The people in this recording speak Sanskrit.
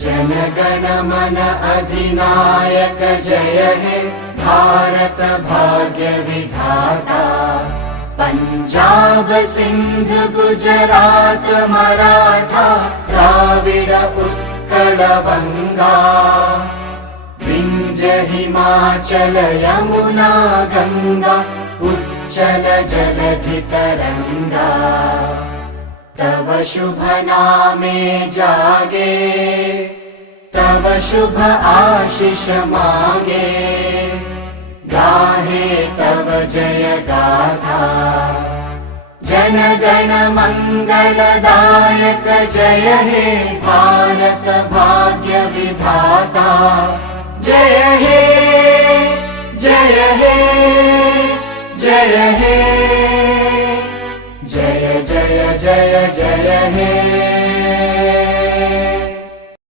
जनगण मन अधिनायक जय हे भारत भाग्य विधाता। पंजाब सिंध गुजरात मराठा द्राविड उत्कल बंगा। विंध्य हिमाचल यमुना गंगा उच्चल जलधि तरंगा। तव शुभ नामे जागे तव शुभ आशीष मागे। गाहे तव जय गाथा जनगण मंगलदायक जय हे भारत भाग्य